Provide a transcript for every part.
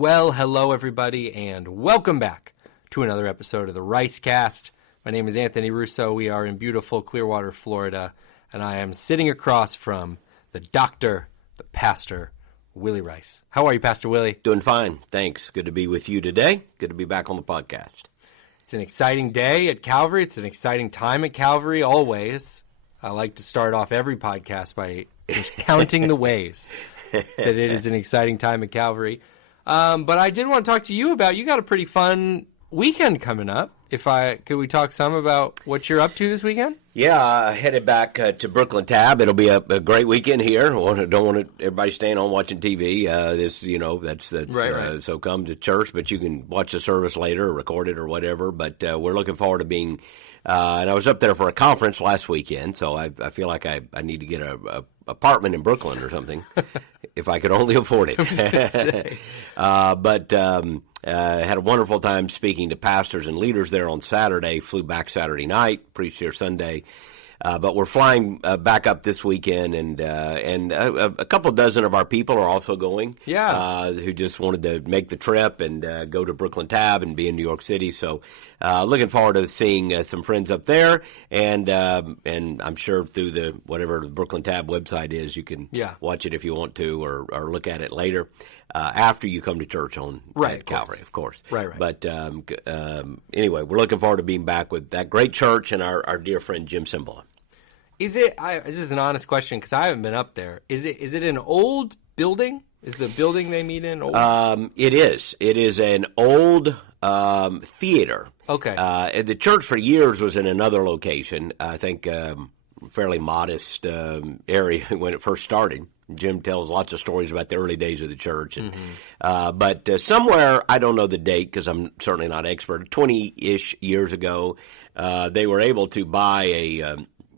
Well, hello everybody, and welcome back to another episode of the Ricecast. My name is Anthony Russo. We are in beautiful Clearwater, Florida, and I am sitting across from the doctor, the pastor, Willie Rice. How are you, Pastor Willie? Doing fine, thanks. Good to be with you today. Good to be back on the podcast. It's an exciting day at Calvary. It's an exciting time at Calvary, always. I like to start off every podcast by just counting the ways that it is an exciting time at Calvary. But I did want to talk to you about, you got a pretty fun weekend coming up. Could we talk some about what you're up to this weekend? Yeah, I headed back to Brooklyn Tab. It'll be a great weekend here. Don't want everybody staying on watching TV. That's right. So come to church, but you can watch the service later or record it or whatever. But we're looking forward to being. And I was up there for a conference last weekend, so I feel like I need to get a apartment in Brooklyn or something, if I could only afford it. Had a wonderful time speaking to pastors and leaders there on Saturday. Flew back Saturday night, preached here Sunday. But we're flying back up this weekend, and a couple dozen of our people are also going. Yeah. Who just wanted to make the trip and go to Brooklyn Tab and be in New York City. So, looking forward to seeing some friends up there, and I'm sure through whatever the Brooklyn Tab website is, you can watch it if you want to, or look at it later after you come to church on Calvary, of course. Right. But anyway, we're looking forward to being back with that great church and our dear friend Jim Simbaugh. This is an honest question because I haven't been up there. Is it an old building? Is the building they meet in old? It is. It is an old theater. Okay. The church for years was in another location. I think fairly modest area when it first started. Jim tells lots of stories about the early days of the church. And, but somewhere, I don't know the date because I'm certainly not an expert, 20-ish years ago, they were able to buy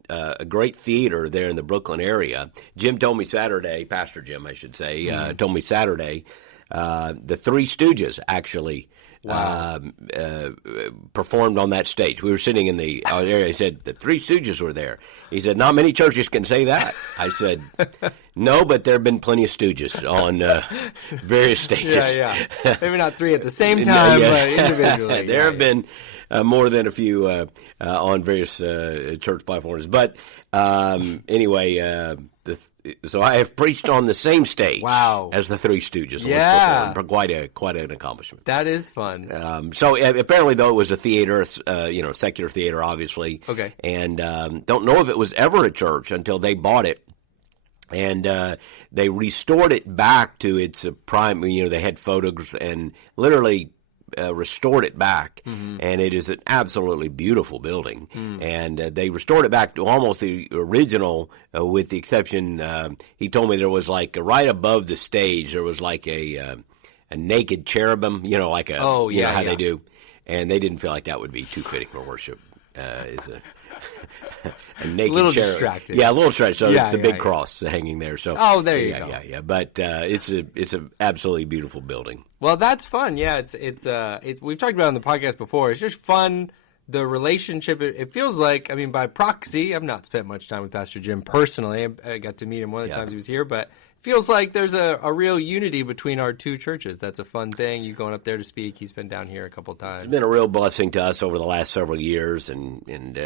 a great theater there in the Brooklyn area. Jim told me Saturday, Pastor Jim, I should say, told me Saturday, the Three Stooges actually performed on that stage. We were sitting in the area. He said, the Three Stooges were there. He said, not many churches can say that. I said, no, but there have been plenty of Stooges on various stages. Yeah. Maybe not three at the same time, but individually. There have been more than a few on various church platforms. But anyway, so I have preached on the same stage as the Three Stooges. Yeah. Quite an accomplishment. That is fun. So apparently, though, it was a theater, secular theater, obviously. Okay. And don't know if it was ever a church until they bought it. And they restored it back to its prime. They had photos and literally restored it back, and it is an absolutely beautiful building. And they restored it back to almost the original, with the exception. He told me there was like right above the stage there was like a naked cherubim, like how they do, and they didn't feel like that would be too fitting for worship. Is a naked little cherub. Distracted. Yeah, a little distracted. So it's a big cross hanging there. So there you go. Yeah. But it's a absolutely beautiful building. Well, that's fun. Yeah, it's we've talked about it on the podcast before. It's just fun. The relationship, it feels like, by proxy, I've not spent much time with Pastor Jim personally. I got to meet him one of the times he was here, but it feels like there's a real unity between our two churches. That's a fun thing. You going up there to speak. He's been down here a couple times. It's been a real blessing to us over the last several years, and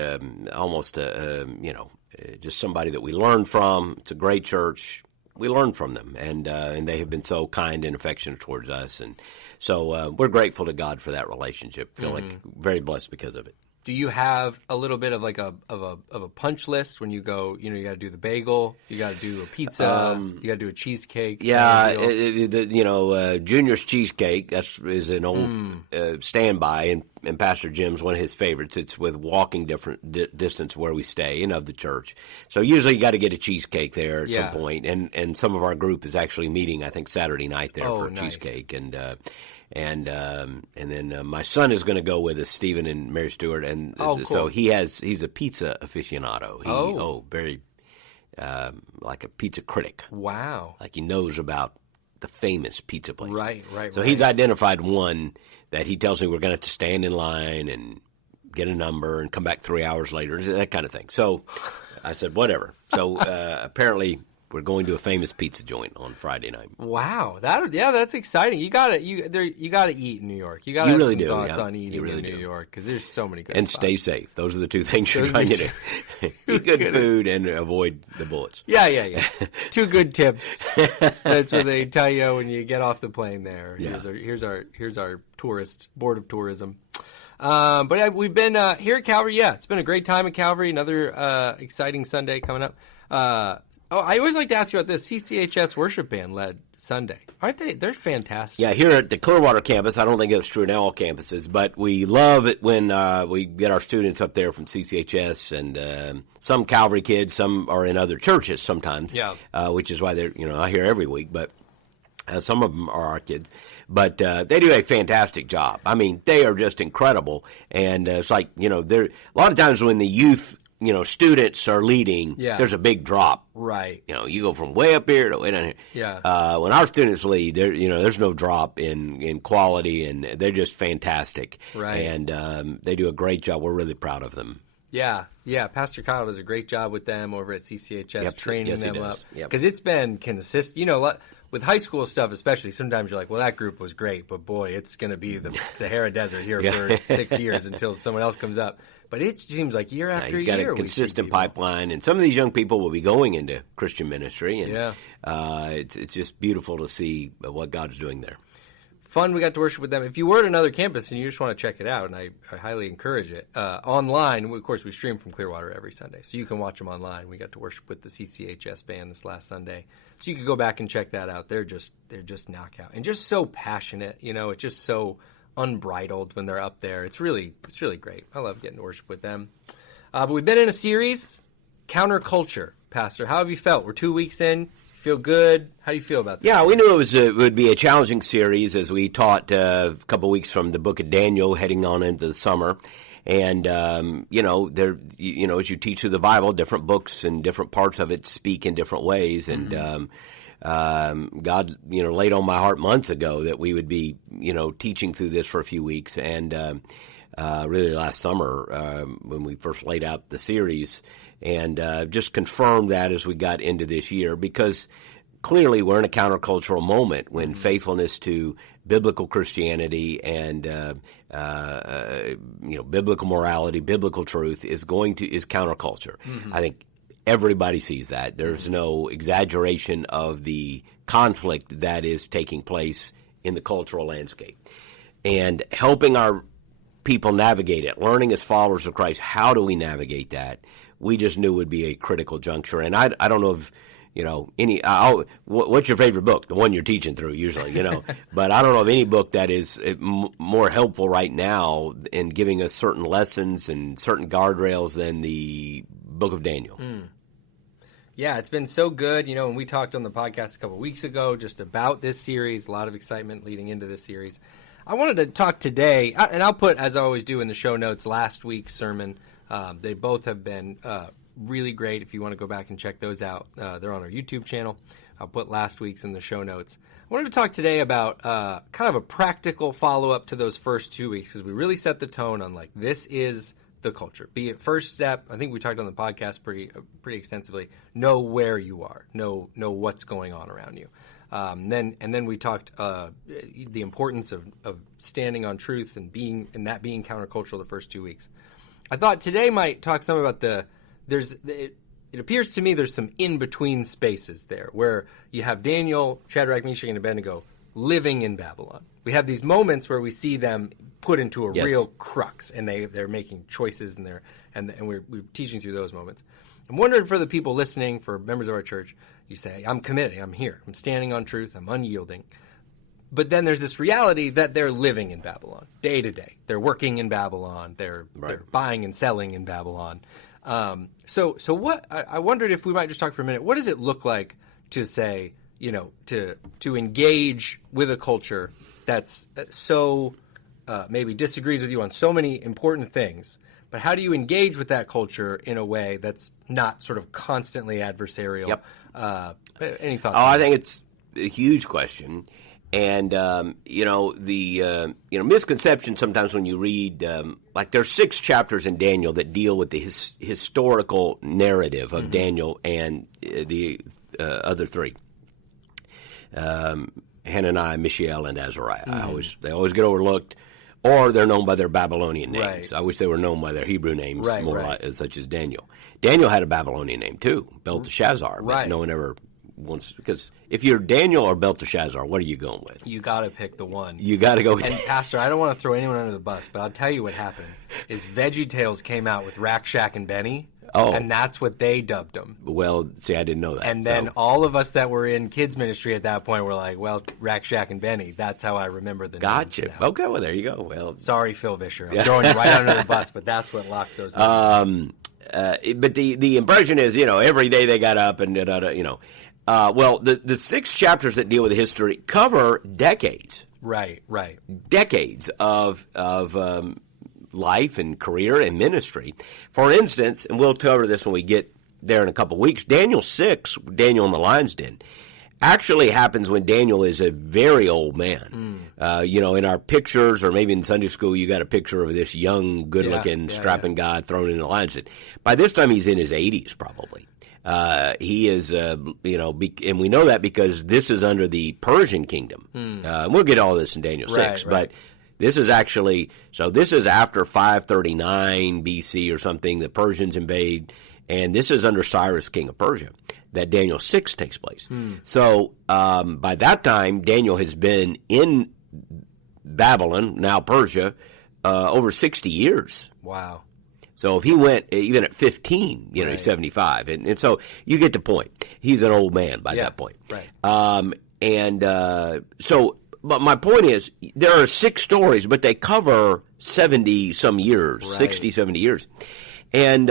almost, just somebody that we learn from. It's a great church. We learn from them, and they have been so kind and affectionate towards us, and so we're grateful to God for that relationship. Feel like very blessed because of it. Do you have a little bit of like a punch list when you go? You got to do the bagel, you got to do a pizza, you got to do a cheesecake. Yeah, Junior's cheesecake is an old standby, and Pastor Jim's one of his favorites. It's with walking distance where we stay and of the church. So usually you got to get a cheesecake there at some point, and some of our group is actually meeting, I think, Saturday night there for a cheesecake, and then my son is going to go with us, Stephen and Mary Stewart, and cool. So he's a pizza aficionado. Very like a pizza critic. Wow, like he knows about the famous pizza places. Right. So he's identified one that he tells me we're going to have to stand in line and get a number and come back 3 hours later, that kind of thing. So I said, whatever. So apparently We're going to a famous pizza joint on Friday night. Wow, that's exciting. You gotta eat in New York. You gotta have really some do, thoughts yeah. on eating really in New do. York because there's so many good And spots. stay safe. Those are the two things you're Those trying to are do. Eat good food and avoid the bullets. Yeah. 2 good tips. That's what they tell you when you get off the plane. There. Yeah. Here's our tourist board of tourism. But we've been here at Calvary. Yeah, it's been a great time at Calvary. Another exciting Sunday coming up. I always like to ask you about this. CCHS worship band led Sunday. Aren't they? They're fantastic. Yeah, here at the Clearwater campus, I don't think it's true in all campuses, but we love it when we get our students up there from CCHS and some Calvary kids. Some are in other churches sometimes, which is why they're I hear every week, but some of them are our kids. But they do a fantastic job. I mean, they are just incredible. And it's like, there a lot of times when the youth, students are leading, there's a big drop. Right. You go from way up here to way down here. Yeah. When our students lead, there's no drop in quality, and they're just fantastic. Right. And they do a great job. We're really proud of them. Yeah. Pastor Kyle does a great job with them over at CCHS, training them up. Yep. Because it's been consistent. With high school stuff especially, sometimes you're like, well, that group was great, but boy, it's going to be the Sahara Desert here for 6 years until someone else comes up. But it seems like year after year. He's got a consistent pipeline, and some of these young people will be going into Christian ministry, and it's just beautiful to see what God's doing there. Fun, we got to worship with them. If you were at another campus and you just want to check it out, and I highly encourage it, online, of course, we stream from Clearwater every Sunday, so you can watch them online. We got to worship with the CCHS band this last Sunday, so you can go back and check that out. They're just knockout and just so passionate. It's just so unbridled when they're up there. It's really great. I love getting to worship with them. But we've been in a series, Counterculture. Pastor, how have you felt? We're 2 weeks in. Feel good? How do you feel about this? Yeah, we knew it would be a challenging series as we taught a couple of weeks from the book of Daniel heading on into the summer. And, as you teach through the Bible, different books and different parts of it speak in different ways. And God, laid on my heart months ago that we would be, teaching through this for a few weeks. And really last summer when we first laid out the series, and just confirmed that as we got into this year, because clearly we're in a countercultural moment when faithfulness to biblical Christianity and biblical morality, biblical truth is counterculture. I think everybody sees that. There's no exaggeration of the conflict that is taking place in the cultural landscape, and helping our people navigate it, learning as followers of Christ, how do we navigate that? We just knew would be a critical juncture. And I don't know if, what's your favorite book? The one you're teaching through usually, but I don't know of any book that is more helpful right now in giving us certain lessons and certain guardrails than the book of Daniel. Yeah, it's been so good. And we talked on the podcast a couple weeks ago just about this series, a lot of excitement leading into this series. I wanted to talk today, and I'll put, as I always do in the show notes, last week's sermon. They both have been really great. If you want to go back and check those out, they're on our YouTube channel. I'll put last week's in the show notes. I wanted to talk today about kind of a practical follow-up to those first 2 weeks, because we really set the tone on, this is the culture. Be it first step, I think we talked on the podcast pretty extensively, know where you are, know what's going on around you. Then we talked the importance of standing on truth and that being countercultural the first 2 weeks. I thought today might talk some about it appears to me there's some in-between spaces there where you have Daniel, Shadrach, Meshach, and Abednego living in Babylon. We have these moments where we see them put into a real crux, and they're making choices, and we're teaching through those moments. I'm wondering, for the people listening, for members of our church, you say, I'm committed, I'm here, I'm standing on truth, I'm unyielding. But then there's this reality that they're living in Babylon day to day. They're working in Babylon. They're buying and selling in Babylon. So what I wondered if we might just talk for a minute. What does it look like to say, to engage with a culture that's so maybe disagrees with you on so many important things? But how do you engage with that culture in a way that's not sort of constantly adversarial? Yep. Any thoughts? I think it's a huge question. And, misconception sometimes when you read, there's 6 chapters in Daniel that deal with the historical narrative of Daniel and the other three. Hananiah, Mishael, and Azariah. They always get overlooked, or they're known by their Babylonian names. Right. I wish they were known by their Hebrew names more right. like, such as Daniel. Daniel had a Babylonian name too, Belteshazzar. Right. But no one ever wants, because if you're Daniel or Belteshazzar, what are you going with? You got to pick the one. You got to go with. And Pastor, I don't want to throw anyone under the bus, but I'll tell you what happened. Is VeggieTales came out with Rack, Shack, and Benny. Oh. And that's what they dubbed them. Well, see, I didn't know that. And then all of us that were in kids ministry at that point were like, well, Rack, Shack, and Benny. That's how I remember the names Gotcha. now. Okay, well, there you go. Well, sorry, Phil Vischer. I'm throwing you right under the bus, but that's what locked those names. But the impression is, every day they got up and well, the 6 chapters that deal with history cover decades. Right. Decades of life and career and ministry. For instance, and we'll cover this when we get there in a couple of weeks, Daniel 6, Daniel in the lion's den, actually happens when Daniel is a very old man. In our pictures, or maybe in Sunday school, you got a picture of this young, good-looking, strapping guy thrown in the lion's den. By this time, he's in his 80s, probably. He is, and we know that because this is under the Persian kingdom. And we'll get all this in Daniel 6, but this is actually, so this is after 539 BC or something, the Persians invade, and this is under Cyrus, king of Persia, that Daniel 6 takes place. So by that time, Daniel has been in Babylon, now Persia, over 60 years. Wow. So if he went even at 15, he's 75. And so you get the point. He's an old man by that point. Right. But my point is, there are 6 stories, but they cover 70-some years, 60, 70 years. And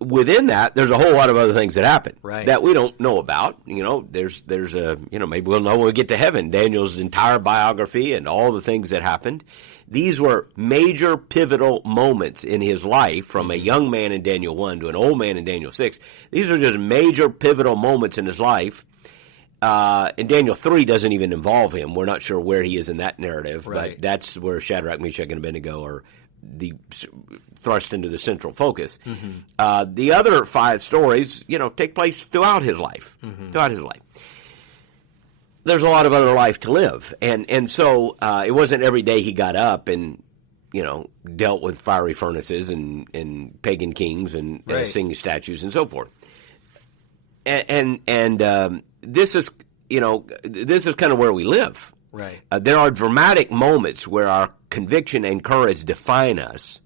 within that, there's a whole lot of other things that happen that we don't know about. There's maybe we'll know when we get to heaven, Daniel's entire biography and all the things that happened. These were major pivotal moments in his life, from a young man in Daniel 1 to an old man in Daniel 6. These are just major pivotal moments in his life. And Daniel 3 doesn't even involve him. We're not sure where he is in that narrative, but that's where Shadrach, Meshach, and Abednego are thrust into the central focus. The other 5 stories, take place throughout his life. There's a lot of other life to live, and so it wasn't every day he got up and dealt with fiery furnaces and pagan kings and singing statues and so forth. And this is kind of where we live. Right. There are dramatic moments where our conviction and courage define us,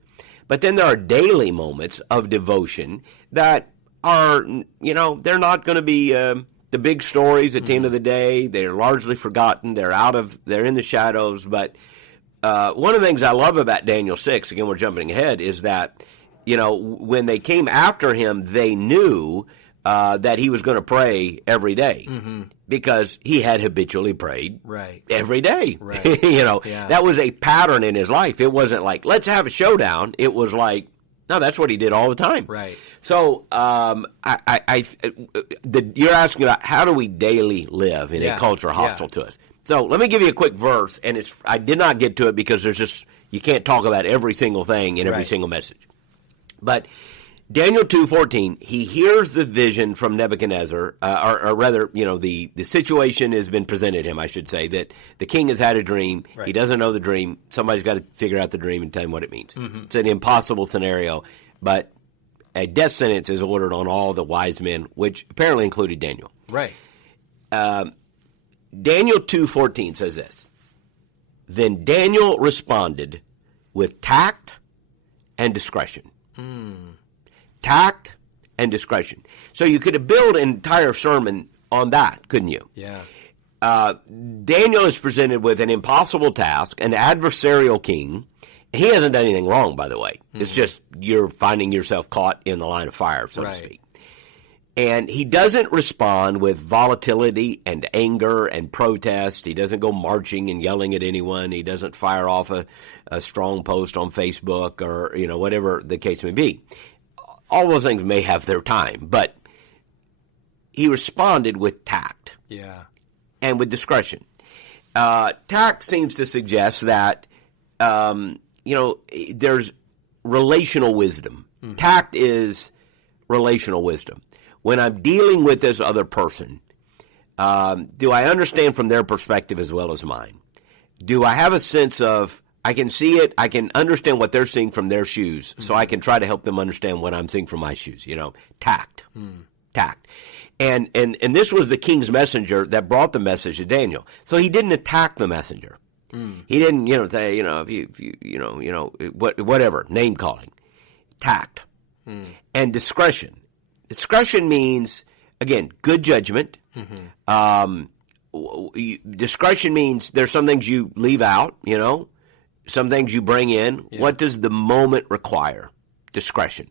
but then there are daily moments of devotion that are, they're not going to be the big stories at the end of the day. They're largely forgotten. They're in the shadows. But one of the things I love about Daniel 6, again, we're jumping ahead, is that, when they came after him, they knew that he was going to pray every day because he had habitually prayed every day. Right. That was a pattern in his life. It wasn't like, let's have a showdown. It was like, no, that's what he did all the time. Right. So you're asking about how do we daily live in a culture hostile to us. So let me give you a quick verse, and I did not get to it because you can't talk about every single thing in every single message. But Daniel 2:14, he hears the vision from Nebuchadnezzar, or rather, the situation has been presented him, I should say, that the king has had a dream. Right. He doesn't know the dream. Somebody's got to figure out the dream and tell him what it means. It's an impossible scenario, but a death sentence is ordered on all the wise men, which apparently included Daniel. Right. Daniel 2:14 says this, "Then Daniel responded with tact and discretion." Tact and discretion. So you could build an entire sermon on that, couldn't you? Yeah. Daniel is presented with an impossible task, an adversarial king. He hasn't done anything wrong, by the way. It's just you're finding yourself caught in the line of fire, so to speak. And he doesn't respond with volatility and anger and protest. He doesn't go marching and yelling at anyone. He doesn't fire off a strong post on Facebook or, whatever the case may be. All those things may have their time, but he responded with tact. Yeah. And with discretion. Tact seems to suggest that, there's relational wisdom. Tact is relational wisdom. when I'm dealing with this other person, do I understand from their perspective as well as mine? Do I have a sense of, I can see it, I can understand what they're seeing from their shoes, so I can try to help them understand what I'm seeing from my shoes, tact. Tact. And this was the king's messenger that brought the message to Daniel. So he didn't attack the messenger. He didn't, say, whatever, name calling. Tact. And discretion. Discretion means, again, good judgment. Discretion means there's some things you leave out, some things you bring in. Yeah. What does the moment require? Discretion.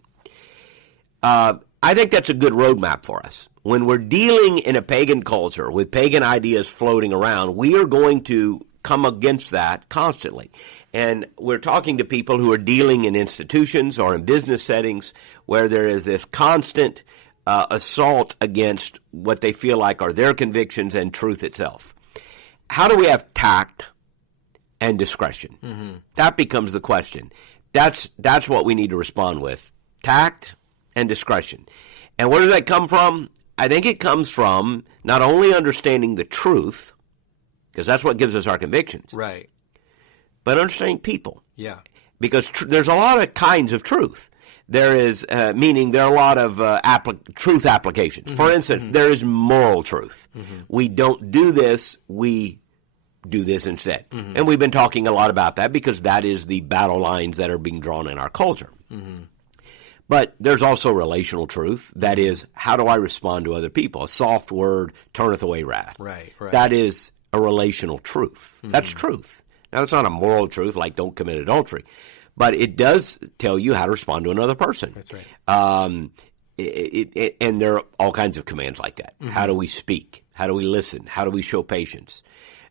I think that's a good roadmap for us. When we're dealing in a pagan culture with pagan ideas floating around, we are going to come against that constantly. And we're talking to people who are dealing in institutions or in business settings where there is this constant assault against what they feel like are their convictions and truth itself. How do we have tact and discretion? That becomes the question. That's what we need to respond with. Tact and discretion. And where does that come from? I think it comes from not only understanding the truth, because that's what gives us our convictions. Right. But understanding people. Yeah. Because there's a lot of kinds of truth. There is, meaning there are a lot of truth applications. For instance, there is moral truth. We don't do this, we do this instead. And we've been talking a lot about that because that is the battle lines that are being drawn in our culture. But there's also relational truth. That is, how do I respond to other people? A soft word turneth away wrath. Right. That is a relational truth. That's truth. Now, it's not a moral truth like don't commit adultery, but it does tell you how to respond to another person. That's right. And there are all kinds of commands like that. How do we speak? How do we listen? How do we show patience?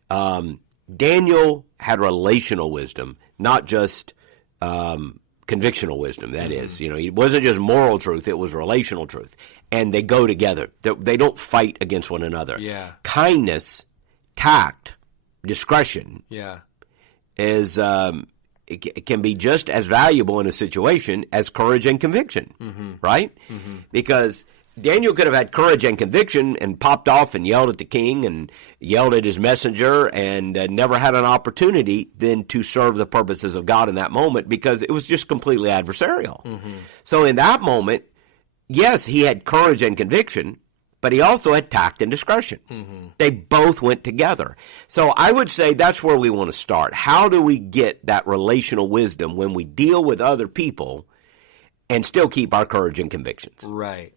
Daniel had relational wisdom, not just convictional wisdom, that is. It wasn't just moral truth, it was relational truth. And they go together. They don't fight against one another. Yeah. Kindness, tact, discretion is it can be just as valuable in a situation as courage and conviction, right? Because Daniel could have had courage and conviction and popped off and yelled at the king and yelled at his messenger and never had an opportunity then to serve the purposes of God in that moment because it was just completely adversarial. So in that moment, yes, he had courage and conviction, but he also had tact and discretion. They both went together. So I would say that's where we want to start. How do we get that relational wisdom when we deal with other people and still keep our courage and convictions? Right.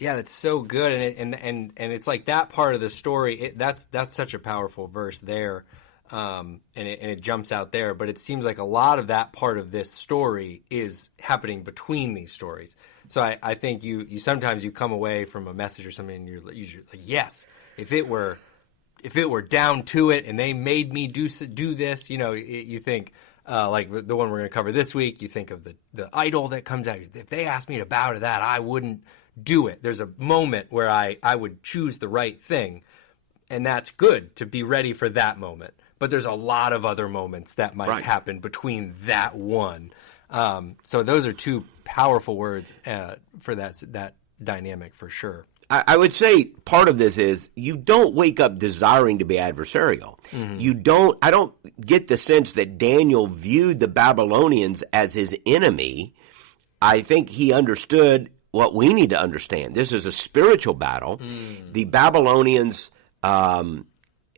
Yeah, that's so good, and it's like that part of the story. That's such a powerful verse there, and it jumps out there. But it seems like a lot of that part of this story is happening between these stories. So I think you sometimes you come away from a message or something, and you're like, yes, if it were down to it, and they made me do this, you think. Like the one we're going to cover this week, you think of the idol that comes out. If they asked me to bow to that, I wouldn't do it. There's a moment where I would choose the right thing, and that's good to be ready for that moment. But there's a lot of other moments that might happen between that one. So those are two powerful words for that dynamic for sure. I would say part of this is you don't wake up desiring to be adversarial. I don't get the sense that Daniel viewed the Babylonians as his enemy. I think he understood what we need to understand. This is a spiritual battle. The Babylonians, I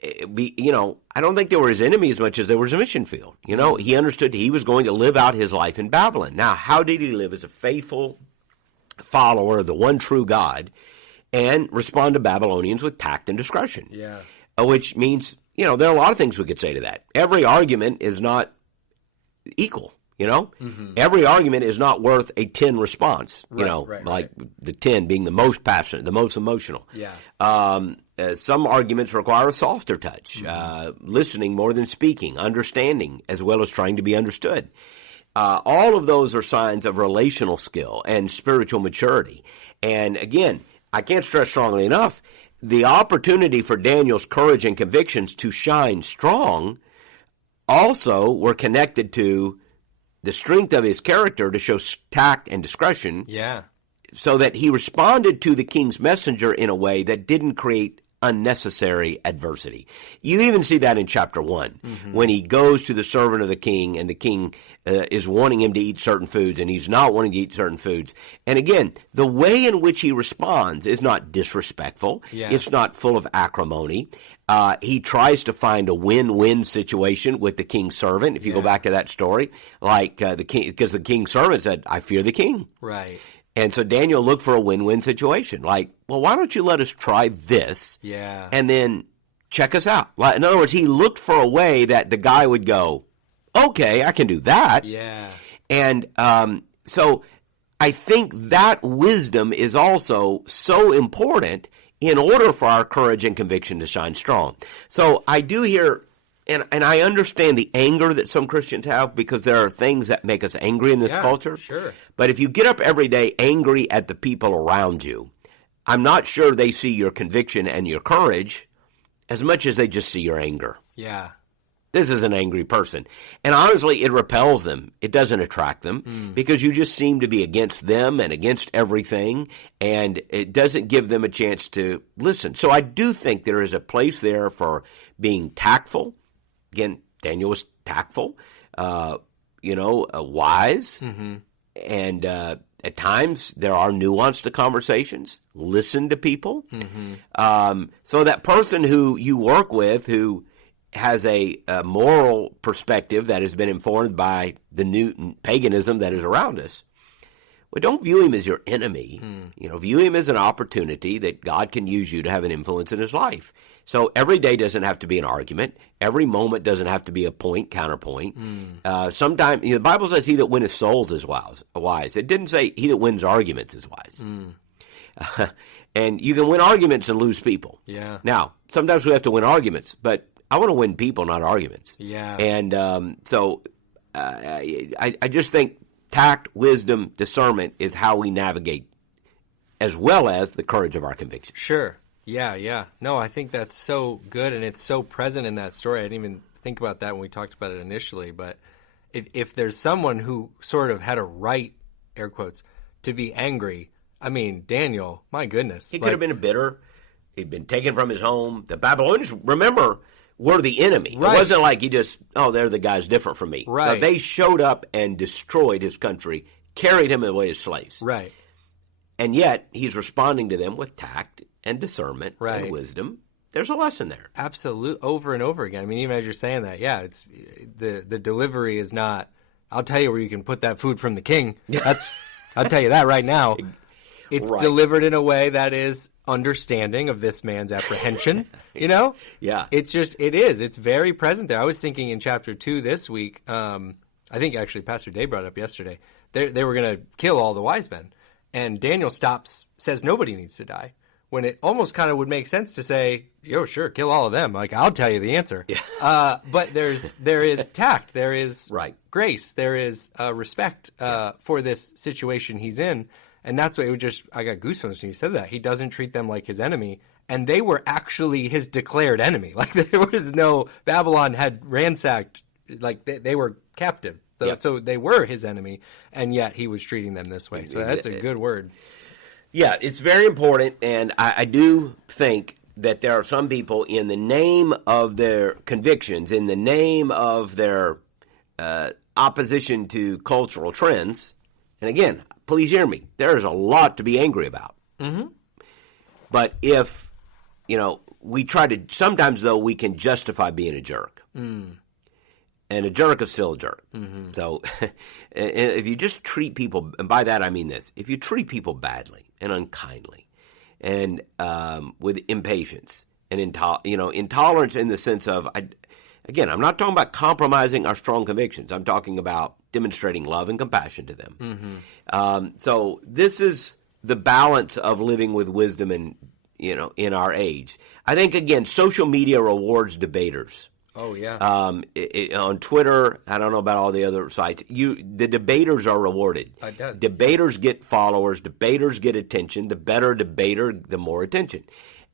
don't think they were his enemy as much as they were his mission field. He understood he was going to live out his life in Babylon. Now, how did he live as a faithful follower of the one true God? And respond to Babylonians with tact and discretion. Yeah. Which means, there are a lot of things we could say to that. Every argument is not equal, Every argument is not worth a 10 response, like the 10 being the most passionate, the most emotional. Yeah. Some arguments require a softer touch, listening more than speaking, understanding as well as trying to be understood. All of those are signs of relational skill and spiritual maturity. And again, I can't stress strongly enough, the opportunity for Daniel's courage and convictions to shine strong also were connected to the strength of his character to show tact and discretion so that he responded to the king's messenger in a way that didn't create unnecessary adversity. You even see that in chapter 1, when he goes to the servant of the king, and the king is wanting him to eat certain foods, and he's not wanting to eat certain foods. And again, the way in which he responds is not disrespectful. Yeah. It's not full of acrimony. He tries to find a win-win situation with the king's servant. If you go back to that story, like the king, because the king's servant said, "I fear the king." Right. And so Daniel looked for a win-win situation. Like, well, why don't you let us try this? Yeah. And then check us out. In other words, he looked for a way that the guy would go, okay, I can do that. Yeah. And so I think that wisdom is also so important in order for our courage and conviction to shine strong. So I do hear, and I understand the anger that some Christians have, because there are things that make us angry in this culture. Sure. But if you get up every day angry at the people around you, I'm not sure they see your conviction and your courage as much as they just see your anger. Yeah. This is an angry person. And honestly, it repels them. It doesn't attract them because you just seem to be against them and against everything, and it doesn't give them a chance to listen. So I do think there is a place there for being tactful. Again, Daniel was tactful, wise, and at times there are nuance to conversations. Listen to people. So that person who you work with who has a moral perspective that has been informed by the new paganism that is around us, well, don't view him as your enemy. View him as an opportunity that God can use you to have an influence in his life. So every day doesn't have to be an argument. Every moment doesn't have to be a point, counterpoint. Sometimes the Bible says he that winneth souls is wise. It didn't say he that wins arguments is wise. And you can win arguments and lose people. Yeah. Now, sometimes we have to win arguments, but I want to win people, not arguments. Yeah. And so I just think tact, wisdom, discernment is how we navigate, as well as the courage of our conviction. Sure. Yeah. No, I think that's so good, and it's so present in that story. I didn't even think about that when we talked about it initially, but if there's someone who sort of had a right, air quotes, to be angry, I mean, Daniel, my goodness. He could have been bitter. He'd been taken from his home. The Babylonians, remember, were the enemy. Right. It wasn't like he just, they're the guys different from me. Right. No, they showed up and destroyed his country, carried him away as slaves. Right. And yet, he's responding to them with tact and discernment and wisdom. There's a lesson there. Absolutely. Over and over again. I mean, even as you're saying that, it's the delivery is not, I'll tell you where you can put that food from the king. I'll tell you that right now. It's delivered in a way that is understanding of this man's apprehension, Yeah. It's very present there. I was thinking in chapter 2 this week, I think actually Pastor Day brought up yesterday, they were going to kill all the wise men. And Daniel says nobody needs to die, when it almost kind of would make sense to say, sure, kill all of them. Like, I'll tell you the answer. Yeah. But there is tact, there is grace, there is respect for this situation he's in. And that's what I got goosebumps when he said that. He doesn't treat them like his enemy. And they were actually his declared enemy. Like, there was no, Babylon had ransacked, like, they were captive. So they were his enemy, and yet he was treating them this way. So that's a good word. Yeah, it's very important, and I do think that there are some people, in the name of their convictions, in the name of their opposition to cultural trends, and again, please hear me, there is a lot to be angry about. But if, we try to, sometimes though, we can justify being a jerk. And a jerk is still a jerk. So if you just treat people, and by that I mean this, if you treat people badly and unkindly and with impatience and intolerance in the sense of, again, I'm not talking about compromising our strong convictions. I'm talking about demonstrating love and compassion to them. So this is the balance of living with wisdom and, in our age. I think, again, social media rewards debaters. Oh, yeah. On Twitter, I don't know about all the other sites, the debaters are rewarded. It does. Debaters get followers. Debaters get attention. The better debater, the more attention.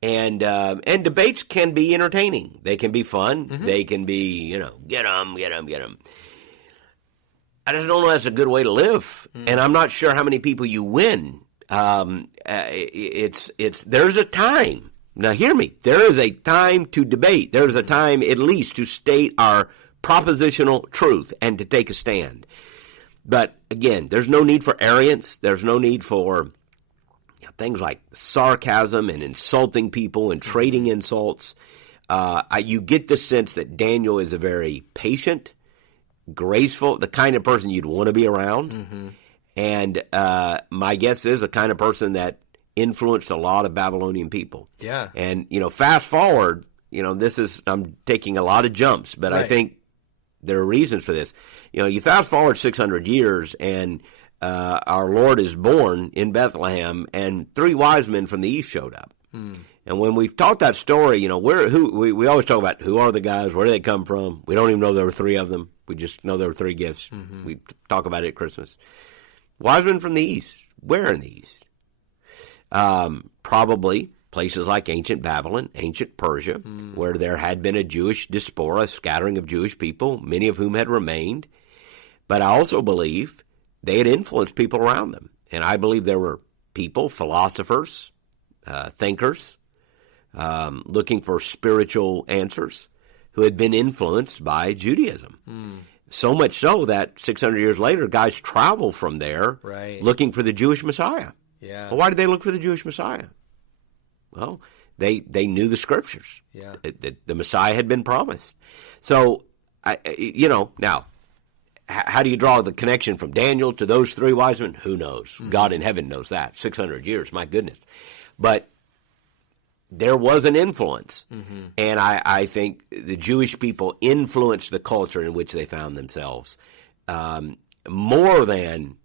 And debates can be entertaining. They can be fun. They can be, get them. I just don't know that's a good way to live. And I'm not sure how many people you win There's a time. Now hear me. There is a time to debate. There is a time at least to state our propositional truth and to take a stand. But again, there's no need for arrogance. There's no need for things like sarcasm and insulting people and trading insults. You get the sense that Daniel is a very patient, graceful, the kind of person you'd want to be around. Mm-hmm. And my guess is the kind of person that influenced a lot of Babylonian people. Yeah. And, fast forward, I'm taking a lot of jumps, but right. I think there are reasons for this. You fast forward 600 years and our Lord is born in Bethlehem and 3 wise men from the east showed up. Hmm. And when we've taught that story, we always talk about who are the guys, where do they come from? We don't even know there were 3 of them. We just know there were 3 gifts. Mm-hmm. We talk about it at Christmas. Wise men from the east. Where in the east? Probably places like ancient Babylon, ancient Persia, where there had been a Jewish diaspora, a scattering of Jewish people, many of whom had remained. But I also believe they had influenced people around them. And I believe there were people, philosophers, thinkers, looking for spiritual answers who had been influenced by Judaism. So much so that 600 years later, guys travel from there right. looking for the Jewish Messiah. Yeah. Well, why did they look for the Jewish Messiah? Well, they knew the Scriptures. Yeah. The Messiah had been promised. So, now, how do you draw the connection from Daniel to those 3 wise men? Who knows? Mm-hmm. God in heaven knows that. 600 years, my goodness. But there was an influence, mm-hmm. and I think the Jewish people influenced the culture in which they found themselves more than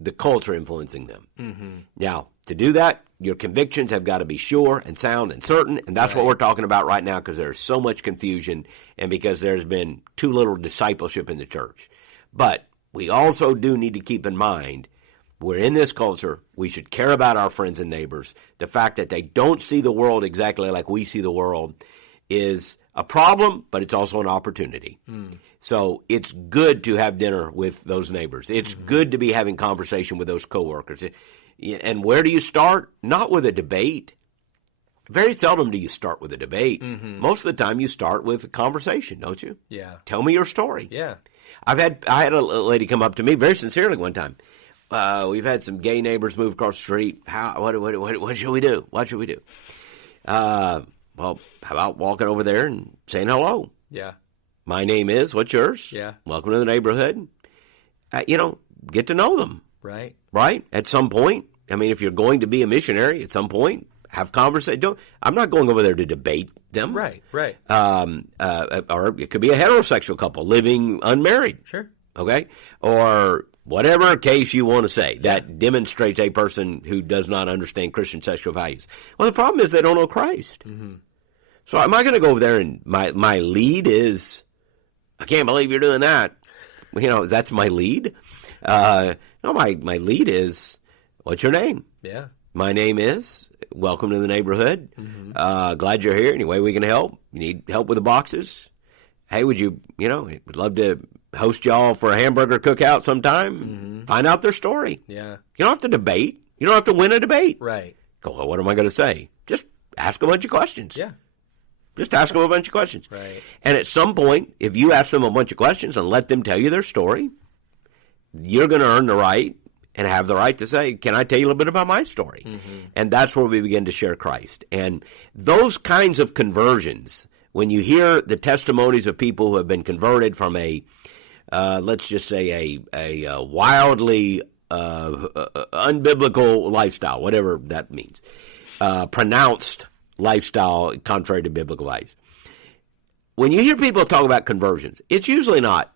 the culture influencing them. Mm-hmm. Now, to do that, your convictions have got to be sure and sound and certain, and that's right. what we're talking about right now because there's so much confusion and because there's been too little discipleship in the church. But we also do need to keep in mind we're in this culture. We should care about our friends and neighbors. The fact that they don't see the world exactly like we see the world is a problem, but it's also an opportunity. So it's good to have dinner with those neighbors. It's good to be having conversation with those coworkers. And where do you start? Not with a debate. Very seldom do you start with a debate. Mm-hmm. Most of the time you start with a conversation, don't you? Yeah. Tell me your story. Yeah. I had a lady come up to me very sincerely one time. We've had some gay neighbors move across the street. What should we do? What should we do? Well, how about walking over there and saying hello? Yeah. My name is, what's yours? Yeah. Welcome to the neighborhood. Get to know them. Right. Right? At some point. I mean, if you're going to be a missionary, at some point, have conversation. I'm not going over there to debate them. Right, right. Or it could be a heterosexual couple living unmarried. Sure. Okay? Or whatever case you want to say that demonstrates a person who does not understand Christian sexual values. Well, the problem is they don't know Christ. Mm-hmm. So am I going to go over there and my lead is, I can't believe you're doing that. That's my lead. No, my lead is, what's your name? Yeah. My name is, welcome to the neighborhood. Mm-hmm. Glad you're here. Any way we can help? You need help with the boxes? Hey, would you, we'd love to host y'all for a hamburger cookout sometime. Mm-hmm. Find out their story. Yeah. You don't have to debate. You don't have to win a debate. Right. Go, well, what am I going to say? Just ask a bunch of questions. Yeah. Just ask them a bunch of questions. Right. And at some point, if you ask them a bunch of questions and let them tell you their story, you're going to earn the right and have the right to say, can I tell you a little bit about my story? Mm-hmm. And that's where we begin to share Christ. And those kinds of conversions, when you hear the testimonies of people who have been converted from a, let's just say a wildly unbiblical lifestyle, whatever that means, pronounced lifestyle contrary to biblical values. When you hear people talk about conversions, it's usually not.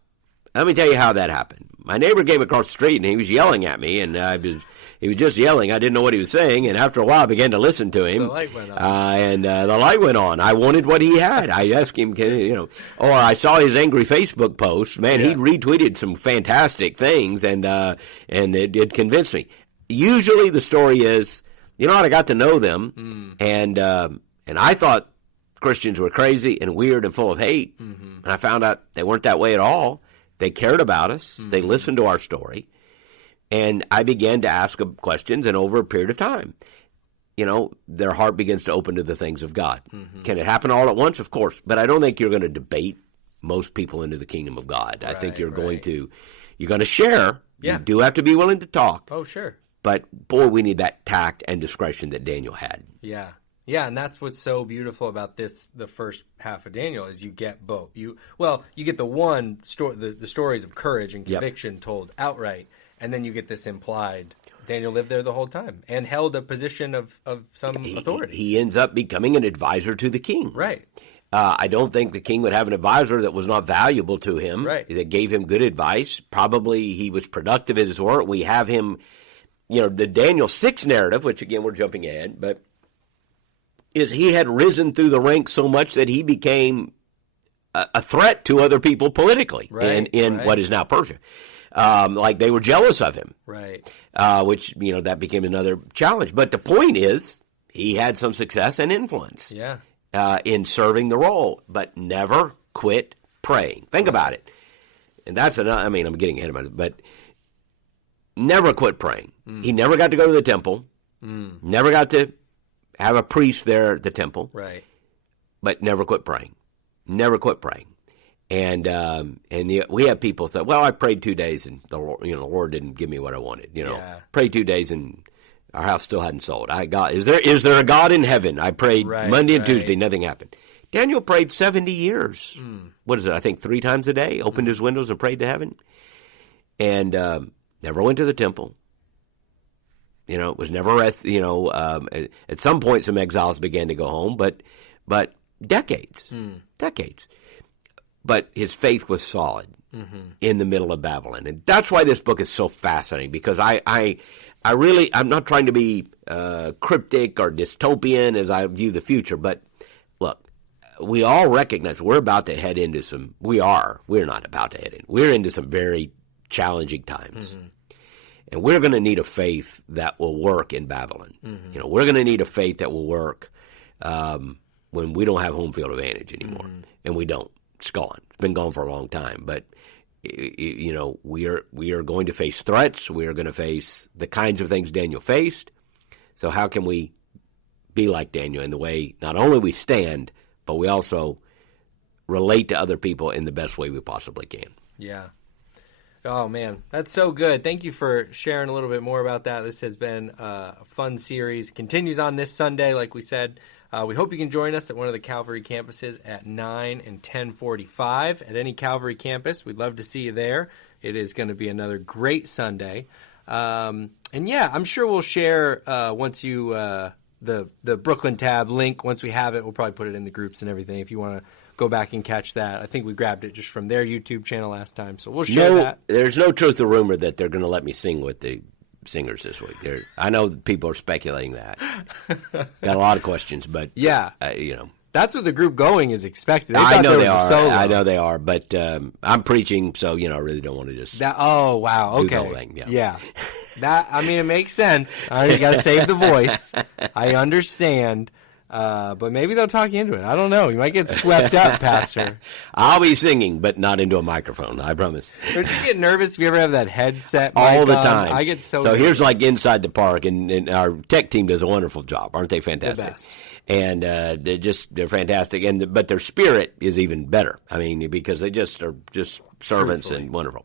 Let me tell you how that happened. My neighbor came across the street and he was yelling at me, and he was just yelling. I didn't know what he was saying, and after a while I began to listen to him. The light went on. And the light went on. I wanted what he had. I asked him, or I saw his angry Facebook post. Man, he retweeted some fantastic things, and it convinced me. Usually the story is, I got to know them, and I thought Christians were crazy and weird and full of hate, and I found out they weren't that way at all. They cared about us. They listened to our story. And I began to ask them questions, and over a period of time, their heart begins to open to the things of God. Mm-hmm. Can it happen all at once? Of course. But I don't think you're going to debate most people into the kingdom of God. I think you're going to share. Yeah. You do have to be willing to talk. Oh, sure. But, boy, we need that tact and discretion that Daniel had. Yeah. Yeah, and that's what's so beautiful about the first half of Daniel, is you get both. You get the stories of courage and conviction told outright, and then you get this implied. Daniel lived there the whole time and held a position of some authority. He ends up becoming an advisor to the king. Right. I don't think the king would have an advisor that was not valuable to him, that gave him good advice. Probably he was productive in his work. We have him, the Daniel 6 narrative, which, again, we're jumping ahead, but is he had risen through the ranks so much that he became a threat to other people politically in what is now Persia. Like they were jealous of him. Right. Which, that became another challenge. But the point is, he had some success and influence in serving the role, but never quit praying. Think about it. And that's another, I'm getting ahead of myself, but never quit praying. He never got to go to the temple, never got to have a priest there at the temple, but never quit praying. Never quit praying. And we have people say, well, I prayed 2 days and the Lord didn't give me what I wanted. Prayed 2 days and our house still hadn't sold. Is there a God in heaven? I prayed Monday and Tuesday, nothing happened. Daniel prayed 70 years. What is it? I think 3 times a day, opened his windows and prayed to heaven. And never went to the temple. It was never at some point some exiles began to go home, but decades. But his faith was solid in the middle of Babylon. And that's why this book is so fascinating, because I'm not trying to be cryptic or dystopian as I view the future, but look, we all recognize we're about to head into we're not about to head in. We're into some very challenging times. And we're going to need a faith that will work in Babylon. We're going to need a faith that will work when we don't have home field advantage anymore. And we don't. It's gone. It's been gone for a long time. But, we are going to face threats. We are going to face the kinds of things Daniel faced. So how can we be like Daniel in the way not only we stand, but we also relate to other people in the best way we possibly can? Yeah. Oh, man, that's so good. Thank you for sharing a little bit more about that. This has been a fun series. Continues on this Sunday, like we said. We hope you can join us at one of the Calvary campuses at 9 and 10:45 at any Calvary campus. We'd love to see you there. It is going to be another great Sunday. And, I'm sure we'll share once you the Brooklyn tab link. Once we have it, we'll probably put it in the groups and everything if you want to go back and catch that. I think we grabbed it just from their YouTube channel last time, so we'll share that. There's no truth to rumor that they're going to let me sing with the singers this week. I know people are speculating that. Got a lot of questions, but that's what the group going is expected. I know they are. I know they are, but I'm preaching, so I really don't want to just. Oh wow, okay, do the whole thing, yeah. It makes sense. All right, you got to save the voice. I understand. But maybe they'll talk you into it. I don't know. You might get swept up, Pastor. I'll be singing, but not into a microphone. I promise. Don't you get nervous if you ever have that headset all the time? I get so nervous. Here's like Inside the Park, and our tech team does a wonderful job. Aren't they fantastic? The best. And they're fantastic. But their spirit is even better. Because they just are just servants Truthfully. And wonderful.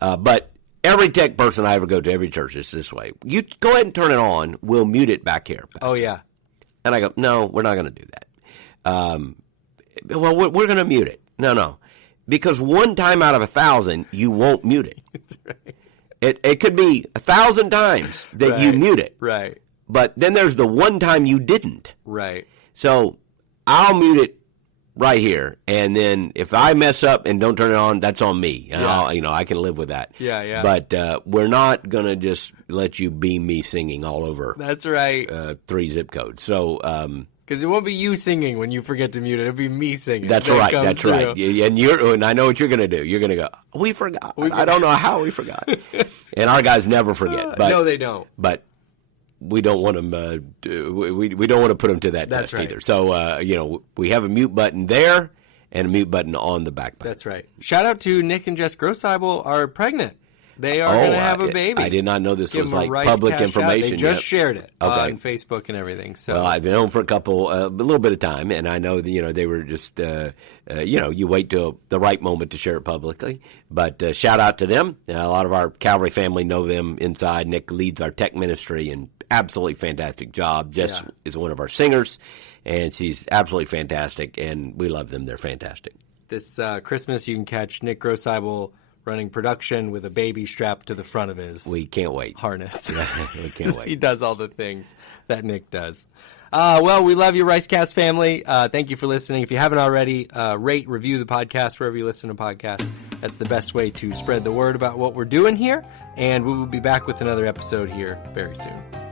But every tech person I ever go to, every church is this way. You go ahead and turn it on. We'll mute it back here, Pastor. Oh, yeah. And I go, no, we're not going to do that. Well, we're going to mute it. No. Because one time out of 1,000, you won't mute it. That's right. It could be 1,000 times that you mute it. Right. But then there's the one time you didn't. Right. So I'll mute it right here. And then if I mess up and don't turn it on, that's on me. And I can live with that. Yeah. But we're not going to just let you be me singing all over. That's right. 3 zip codes. So, because it won't be you singing when you forget to mute it. It'll be me singing. That's right. That's right. And I know what you're going to do. You're going to go, we forgot. I don't know how we forgot. And our guys never forget. But, no, they don't. But we don't want them. We don't want to put them to that test either. So we have a mute button there and a mute button on the back button. That's right. Shout out to Nick and Jess Grosseibel are pregnant. They are going to have a baby. I did not know this Give was them a like public Ricecast information. They just shared it Okay. on Facebook and everything. So, well, I've been home for a little bit of time, and I know that, they were just, you wait till the right moment to share it publicly. But shout out to them. A lot of our Calvary family know them inside. Nick leads our tech ministry, and absolutely fantastic job. Jess is one of our singers, and she's absolutely fantastic, and we love them. They're fantastic. This Christmas, you can catch Nick Grosseibel running production with a baby strapped to the front of his We can't wait. harness. We can't wait. He does all the things that Nick does. Well, we love you, Ricecast family. Thank you for listening. If you haven't already, rate, review the podcast wherever you listen to podcasts. That's the best way to spread the word about what we're doing here. And we will be back with another episode here very soon.